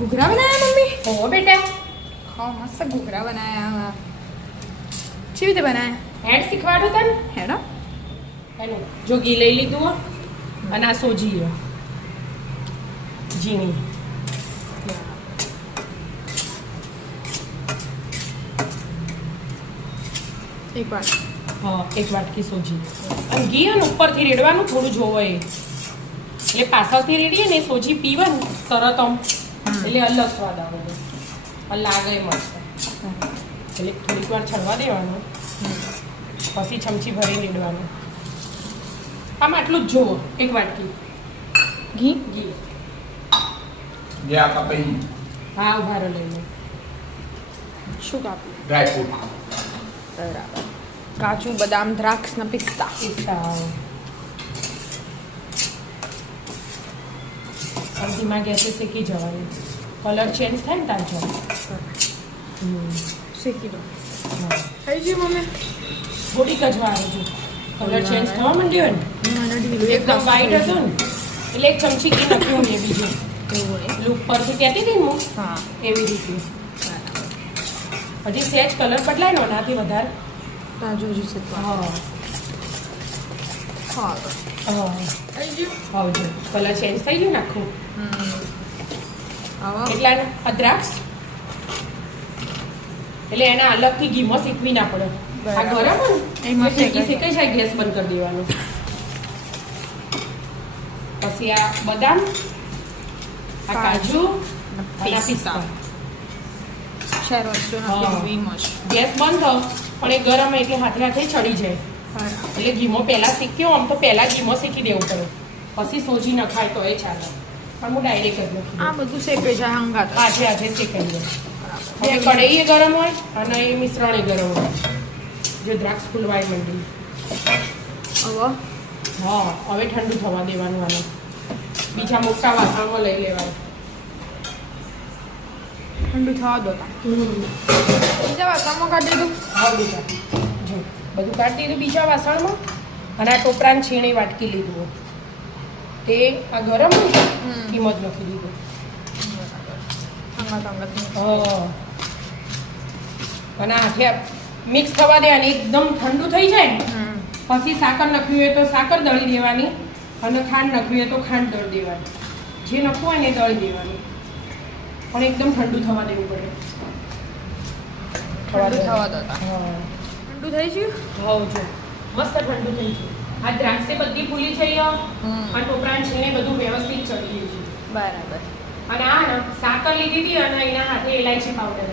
घुघरा बनाया मम्मी? हो बेटा हाँ मस्त घुघरा बनाया કેવી રીતે બનાયા? હેડ શીખવાડું તને હેડો હેલો જો ઘી લઈ લીધું હો અને આ સોજી હો ઝીણી એક વાર હા એક વાટકી સોજી અને ઘી અને ઉપરથી રેડવાનું થોડું જોવે એટલે પાછળથી રેડીએ ને સોજી પીવાનું તરત આમ એટલે અલગ સ્વાદ આવે લાગે મસ્ત એટલે થોડીક વાર છડવા દેવાનું પછી ચમચી ભરી રેડવાનું આમ આટલું જ જોવો એક વાટકી ઘી ઘી જે આ કપાઈ હા ઉભારો લઈ લો શું કાપ્યું? ડ્રાય ફ્રૂટ બરાબર કાજુ બદામ દ્રાક્ષ ને પિસ્તા ધીમા ગેસે શેકી જવાનું કલર ચેન્જ થાય ને તાજો શેકી દો થઈ ગયું મમ્મી થોડીક જ વાર હજુ કલર ચેન્જ થવા માંડ્યો ને મને ઢીલું એકદમ વ્હાઈટ હતું ને એટલે એક ચમચી ઘી નાખ્યું મેં બીજું એવું એટલે ઉપરથી કહેતી હતી ને હું હા એવી રીતે હજી સહેજ કલર બદલાય ને એનાથી વધારે તાજો જ છે હા હા હા થઈ ગયું હા જો કલર ચેન્જ થઈ ગયું ને આખું આવા એટલા દ્રાક્ષ એટલે એના અલગથી ઘીમાં શીખવી ના પડે આ ગરમ હોય ને એમાં શેકી શેકાઈ જાય ગેસ બંધ કરી દેવાનું પછી આ બદામ આ કાજુ અને આ પિસ્તા ચાર વસ્તુ હા. નાખી મસ્ત ગેસ બંધ થયો પણ એ ગરમ એટલે હાથે હાથે ચડી જાય એટલે ઘીમાં પહેલા શીખ્યો આમ તો પહેલા ઘીમાં શીખી દેવું પડે પછી સોજી નખાય તો એ ચાલે પણ હું ડાયરેક્ટ જ નાખી આ બધું શેકાઈ જાય હંગાત હાથે હાથે શેકાઈ જાય હવે કઢાઈ ગરમ હોય અને એ મિશ્રણ ગરમ હોય જે દ્રાક્ષ ફૂલવાય મંડી હવે હા હવે ઠંડુ થવા દેવાનું આને બીજા મોટા વાસણમાં લઈ લેવાય ઠંડુ થવા દો બીજા વાસણમાં કાઢી દીધું હા બીજા જો બધું કાઢી દીધું બીજા વાસણમાં અને આ ટોપરાને છીણી વાટકી લીધું તે આ ગરમ હોય કિંમત લખી દીધું હંગાત હંગાત હા અને હાથે મિક્સ થવા દેવાની એકદમ ઠંડુ થઈ જાય ને પછી સાકર નાખવી હોય તો સાકર દળી દેવાની અને ખાંડ નાખવી હોય તો ખાંડ દળી દેવાની જે નાખવું હોય ને એ દળી દેવાની પણ એકદમ ઠંડુ થવા દેવું પડે ઠંડુ થવા દો હા ઠંડુ થઈ ગયું હોવ જો મસ્ત ઠંડુ થઈ ગયું આ દ્રાક્ષે બધી ફૂલી છે આ ટોપરાન છે ને બધું વ્યવસ્થિત ચડી ગયું છે બરાબર અને આ ને સાકર લીધી હતી અને એના હાથે ઇલાયચી પાવડર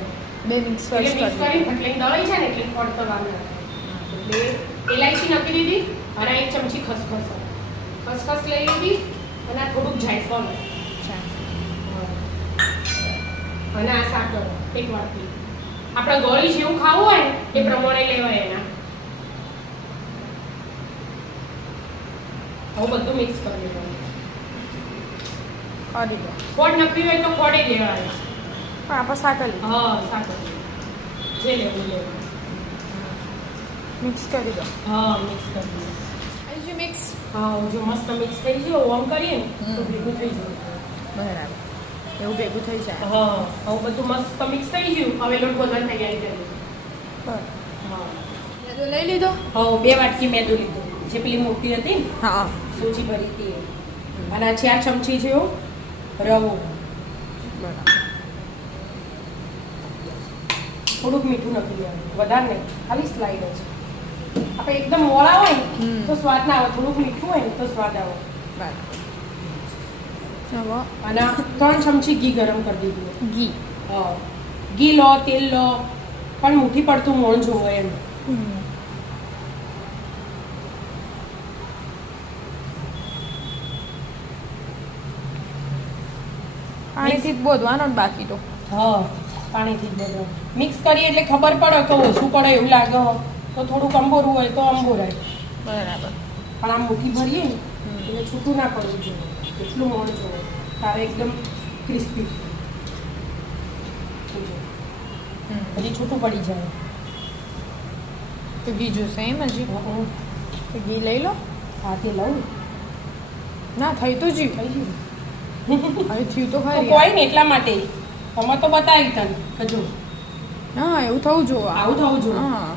બે મિક્સ એટલે મિક્સ કરીને એટલે દળી છે ને એટલે ફોડતો વાર ના એટલે ઇલાયચી નાખી દીધી અને એક ચમચી ખસખસ લઈ લીધી અને આ થોડુંક જાયફળ અને આ સાકર એક વાટકી આપણે ગળી જેવું ખાવું હોય ને એ પ્રમાણે લેવાય એના હવે બધું મિક્સ કરી દેવાનું કાઢી દો ખોડ નખવી હોય તો ખોડે દેવાય પણ આપણે સાકર લીધું હા સાકર જે લેવું લેવું મિક્સ કરી દો હા મિક્સ કરી દો થઈ ગયું મિક્સ હા જો મસ્ત મિક્સ થઈ ગયું ઓમ કરીએ ને તો ભેગું થઈ જાય બરાબર એવું ભેગું થઈ જાય હા હવે બધું મસ્ત મિક્સ થઈ ગયું હવે લોટ બનાવવાની તૈયારી કરી બરાબર હા મેદો લઈ લીધો હવે 2 વાટકી મેદો લીધો જે પેલી મોટી હતી ને હા સોજી ભરી હતી એ. અને આ 4 ચમચી જેવો રવો બરાબર થોડુંક મીઠું નાખી દેવાનું વધારે નહીં ખાલી સ્લાઈડ જ આપણે એકદમ મોળા હોય ને તો સ્વાદ ના આવે થોડુંક મીઠું હોય ને તો સ્વાદ આવે બરાબર ચલો અને 3 ચમચી ઘી ગરમ કરી દીધું ઘી ઘી લો તેલ લો પણ મુઠ્ઠી પડતું મોણ જોવો એમ પાણીથી જ બોધવાનો ને બાકી તો હા પાણીથી જ બધું મિક્સ કરીએ એટલે ખબર પડે કે ઓછું પડે એવું લાગે તો થોડુંક અંબોરું હોય તો અંબોરાય બરાબર પણ આમ મુઠ્ઠી ભરીએ ને એટલે છૂટું ના પડવું જોઈએ એટલું મોણ જોવો તારે એકદમ ક્રિસ્પી પછી છૂટું પડી જાય તો ઘી જોશે એમ હજી તો ઘી લઈ લો હાથે લઉં ના થઈ તો જીવ થઈ ગયું હવે થયું તો તો ખરી કોઈ ને એટલા માટે આમાં તો બતાવી તને કે જો હા એવું થવું જોઈએ આવું થવું જોઈએ હા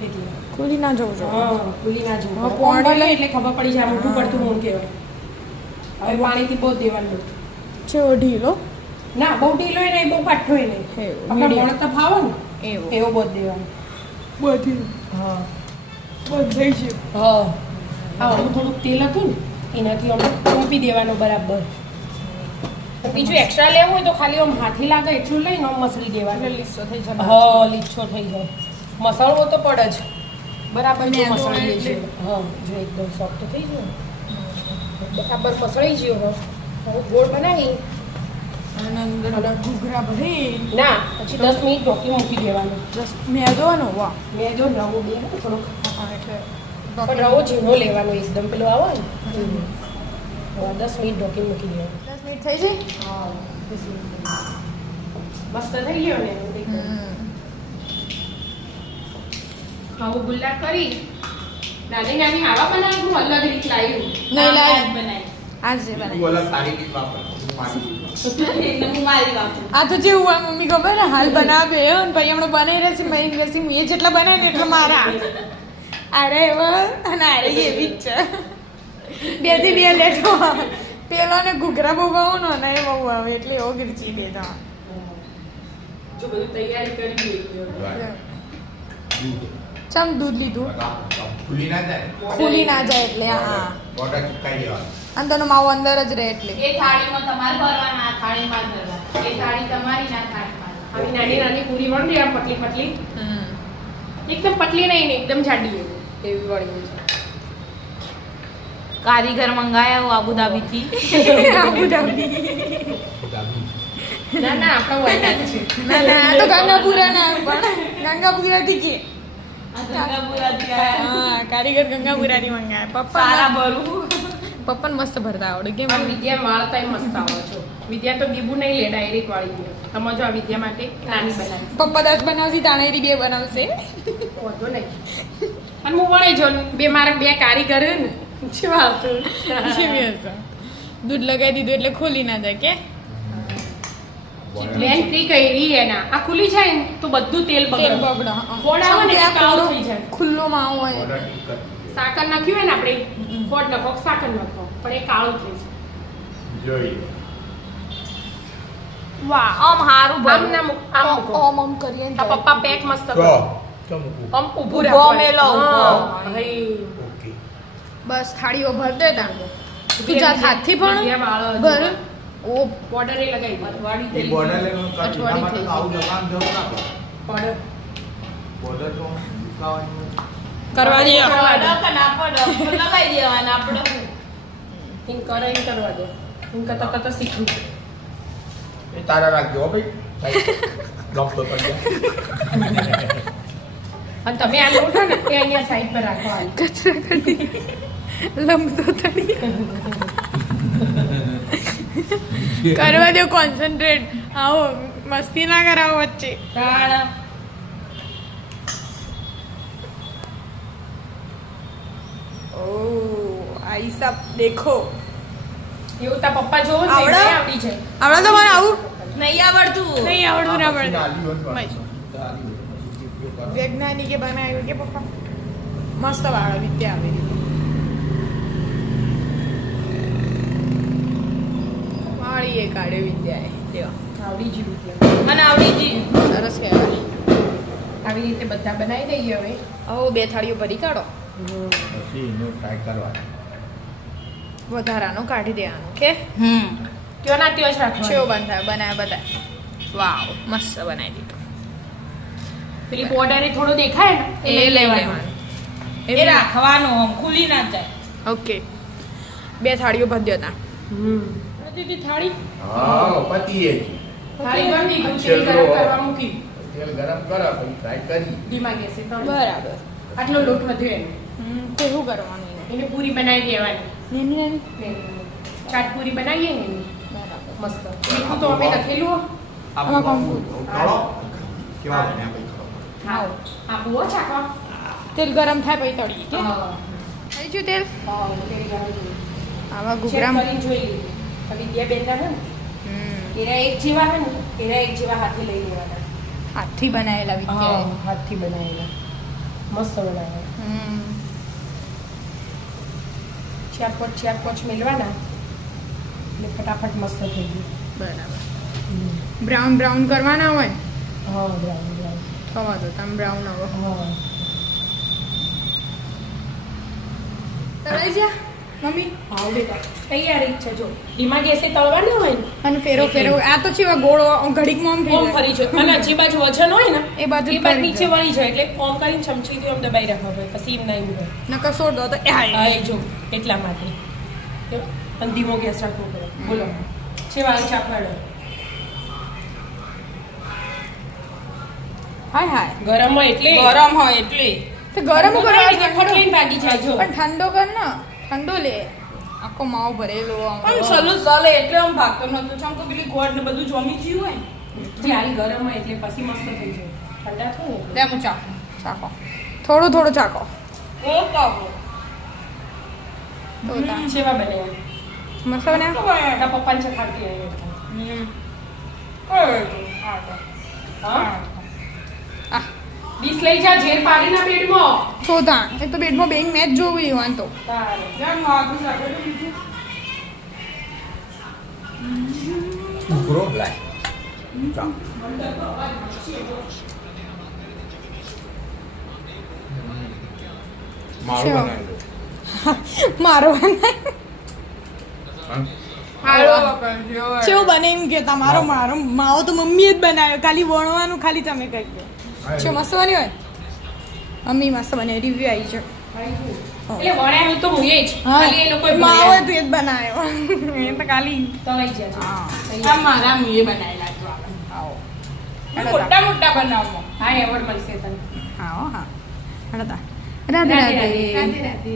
એટલે ખુલી ના જવું જોઈએ હા ખુલ્લી ના જવું હા, પડે. પોણી પોણી લઈ એટલે ખબર પડી જાય મોટું હા. પડતું મોણ કહેવાય હવે પાણીથી બહુ દેવાનું છે ઢીલો ના બહુ ઢીલોય નહીં બહુ કાઠોય નહીં એવું, આપણે medium. મોણ તો ફાવો ને એવું એવો બહુ જ દેવાનું બધી હા બંધ થઈ ગયું હા હા આવું થોડુંક તેલ હતું ને એનાથી આમ ચોંપી દેવાનું બરાબર બીજું એક્સ્ટ્રા લેવું હોય તો ખાલી આમ હાથી લાગે એટલું લઈને આમ મસળી એટલે દેવાનું લીસો થઈ જાય હા લીચો થઈ જાય મસાલો તો પડે જ બરાબર જો મેદો મસળી એટલે- લેજો હા જો એકદમ સોફ્ટ થઈ ગયો બરાબર મસળી ગયો હો હવે ગોળ બનાવી અને અંદર ઘૂઘરા ભરી ના પછી 10 મિનિટ ઢોકી મૂકી દેવાનું મેદોનો વાહ મેં જો રવો બે થોડોક હા એટલે પણ રવો ઝીણો લેવાનો એકદમ પેલો આવે ને હા 10 મિનિટ ઢોકી મૂકી દેવાનું 10 મિનિટ થઈ જાય હા 10 મિનિટ મસ્ત થઈ ગયો ને એકદમ. આવું ગુલ્લા કરી નાની નાની આવા બનાવી હું અલગ રીત લાવ્યું નહીં લાવી. બનાવી આજે તું બનાવી અલગ તારી રીત વાપર હું મારી રીત વાપરું. આ તો જેવું આ મમ્મી ખબર ને હાલ બનાવે અને પછી હમણાં બનાવી રહેશે મહિન રહેશે એ જેટલા બનાવે ને એટલા મારા અરે એવા અને અરે એવી જ છે બે થી બે લેટો પેલો ને ઘૂઘરા બહુ ભાવનો ને એ બહુ આવે એટલે એવો ગીરચી દે તો જો બધું તૈયારી કરી દીધી દૂધ. ચમ દૂધ લીધું ખુલી ના જાય ખુલી ના જાય એટલે હા બોટર ચૂકાઈ દેવાનું અને તેનો માવો અંદર જ રહે એટલે એ થાળીમાં તમારે ભરવાના આ થાળીમાં જ ભરવાના. એ થાળી તમારી ના થાળી મારી. આવી નાની નાની પૂરી વળી આમ પતલી પતલી એકદમ પતલી નહીં ને એકદમ જાડી એવી વળી છે કારીગર મંગાયા આબુધાબીથી. આબુધાબી ના ના આપણા વાયના જ છે ના ના આ તો ગંગાપુરા ના પણ ગંગાપુરા થી કે આ ગંગાપુરાથી આયા. હા કારીગર ગંગાપુરા ની મંગાય સારા પપ્પા ભરું. પપ્પાને મસ્ત ભરતા આવડે કેમ પણ વિદ્યા માળતા મસ્ત આવો છો વિદ્યા તો બીબુ નહીં લે ડાયરેક્ટ વાળી દે તમે જો આ વિદ્યા માટે નાની બનાવી પપ્પા 10 બનાવશે તાણેરી 2 બનાવશે વાંધો નહીં અને હું વળી જો બે મારા બે કારીગર હે ને શું આવતું જેવી હશે દૂધ લગાવી દીધું એટલે ખોલી ના જાય કે બેન ટ્રીક એવી એના આ ખુલી જાય ને તો બધું તેલ તેલ બગડે બગડો ગોળ આવે ને એટલે કાળો થઈ જાય. ખુલ્લો માવો હોય બોટર ટીક કરી સાકર નાખ્યું હોય ને આપણે ગોળ નાખો કે સાકર નાખો પણ એ કાળું થઈ જાય જોઈ વાહ આમ હારું આમ ભરું. ના મૂક- આમ મૂકો. ઓમ ઓમ કરીએ ને આ પપ્પા પેક મસ્ત તો કરો તો મૂકું આમ ઊભું ઊભો રાખવાનું. મેલો, ઊભો. હા, હઈ. ઓકે બસ થાળીઓ ભર દેતા તું જાત હાથથી પણ વિદ્યા વાળો હજુ. ભર ઓ બોર્ડર એ લગાવી અઠવાડી એ બોર્ડર લેવાનું કરી અઠવાડિયું એના માટે થઈ તો આવું લગાવવાનું જરૂર ના પડે બોર્ડર બોર્ડર તો ચૂકાવવાનું કરવા દે પડો કે ના પડો, લગાઈ દેવાના આપણે. ઇન કરો ઇન કરવા દે ઇન કરતા કરતા શીખવું એ તારા રાખજો હો ભાઈ લોક તો પડી જાય અને તમે આ લોટ હોય ને એ અહીંયા સાઈડ પર રાખવાનું કચરા કરી લંબતો તડી કરવા દો કોન્સન્ટ્રેટ આવો મસ્તી ના કરાવો વચ્ચે તાળ ઓ આઈ સબ દેખો એવું તા પપ્પા જોવો ને આવડે? નહીં આવડી જાય આવડે તો મને આવું નહીં આવડતું. નહીં આવડતું ના આ પછી પડે આલી હોય ને મસ્ત. પાછું. આલી હોય તો પછી ઉપયોગ કરવાનો. વૈજ્ઞાનિકે બનાવ્યું કે પપ્પા મસ્ત વાળો વિદ્યા આવી વાળી એ કાઢે વિદ્યાએ દેવા આવડી જ રૂપિયા મને આવડી ગઈ. સરસ કહેવાય આવી રીતે બધા બનાવી દઈએ હવે ઓ 2 થાળીઓ ભરી કાઢો પછી એનો ટ્રાય કરવાનો વધારાનો કાઢી દેવાનો કે ત્યો ના ત્યો જ કેવો રાખવાનું બનાવ્યા બધા વાવ મસ્ત બનાવી દીધું પેલી બોર્ડર એ થોડું દેખાય ને એ લઈ લેવાનું એ રાખવાનું આમ ખુલી ના જાય. ઓકે 2 થાળીઓ ભરી દેતા દીદી થાળી હા પતી એ થાળી બંધ દીધું તેલ ગરમ કરવા મૂકી તેલ ગરમ કરો પછી ટ્રાય કરી ધીમા ગેસે ત્રણ. બરાબર આટલો લોટ વધ્યો એનો તો શું કરવાનું એને? એને પૂરી બનાવી દેવાની નાની નાની ચાટ પૂરી બનાવીએ ને એની બરાબર મસ્ત મીઠું તો અમે લખેલું હો. આવું આમાં કરો કેવા બન્યા ભાઈ કરો હા આપું હો ચાખવા તેલ ગરમ થાય પછી તળીએ કે હા થઈ ગયું તેલ હા તેલ ગરમ થયું. આવા ચેક ઘૂઘરા કરીને જોઈ લીધું વિદ્યા બેન ના ને હમ એરા એક જેવા હે ને એરા એક જેવા હાથે લઈ લેવાના હાથથી બનાવેલા હા વિચાર હાથથી બનાવેલા મસ્ત બનાવેલા ચાર પાંચ મેળવાના એટલે ફટાફટ મસ્ત થઈ ગયું બરાબર બ્રાઉન બ્રાઉન કરવાના હોય હા બ્રાઉન બ્રાઉન થવા દો તમે બ્રાઉન આવો હા તળાઈ જા મમ્મી હા બેટા તૈયારી છે જો ધીમા ગેસે તળવાના હોય ને અને ફેરો ફેરો આ તો છે ગોળો ઘડીકમાં આમ થઈ ઓમ જાય. ફરી જાય અને જે બાજુ વજન હોય ને એ બાજુ એ બાજુ ફરી નીચે જાય. વળી જાય એટલે ઓમ કરીને ચમચીથી આમ દબાઈ રાખવા હોય પછી એમ નહીં હોય નકર સોડ દો તો એ હાય. હા એ જો એટલા માટે અને ધીમો ગેસ રાખવો પડે બોલો છે વાળી ચાપાડો હાય હાય ગરમ હોય એટલે ગરમ હોય એટલે તો ગરમ કરવા જ ફટ લઈને ભાગી જાય જો પણ ઠંડો કર ને ઠંડો લે આખો માવો ભરેલો આમ. ચાલે એટલે આમ ભાગતો નતો ચમ તો પેલી ગોળ ને બધું જમી ગયું હોય જ્યારે ગરમ હોય એટલે પછી મસ્ત થઈ જાય ઠંડા થાય ને લે હું ચાખો ચાખો થોડું થોડું ચાખો ઓ કાકો તો તા. સેવા બનાવી મસ્ત બને તારા પપ્પાને ચખાડતી આવી હા આ ડીશ લઈ જા ઝેર પાડીના પેટમાં તો તા એ તો બેડમાં બેન મેચ જોવું એવું તો તારે ઉભરો લાય ચાલ. મારું શું? બનાવેલું મારો બનાય હા? કેવું બને એમ કે તમારો મારો માવો તો મમ્મીએ જ બનાવ્યો ખાલી વણવાનું ખાલી તમે કહી દો શું મસ્ત બન્યો હોય મમ્મી મસ્ત બને રિવ્યુ આવી છે એટલે વણાયું તો હું એ જ ખાલી એ લોકો માવો તો એ જ બનાવ્યો એ તો ખાલી તળાઈ જાય આ મારા મીએ બનાવેલા જો આવો મોટા મોટા બનાવો હા એવોર્ડ મળશે તને હા હા હડતા રાધે રાધે રાધે રાધે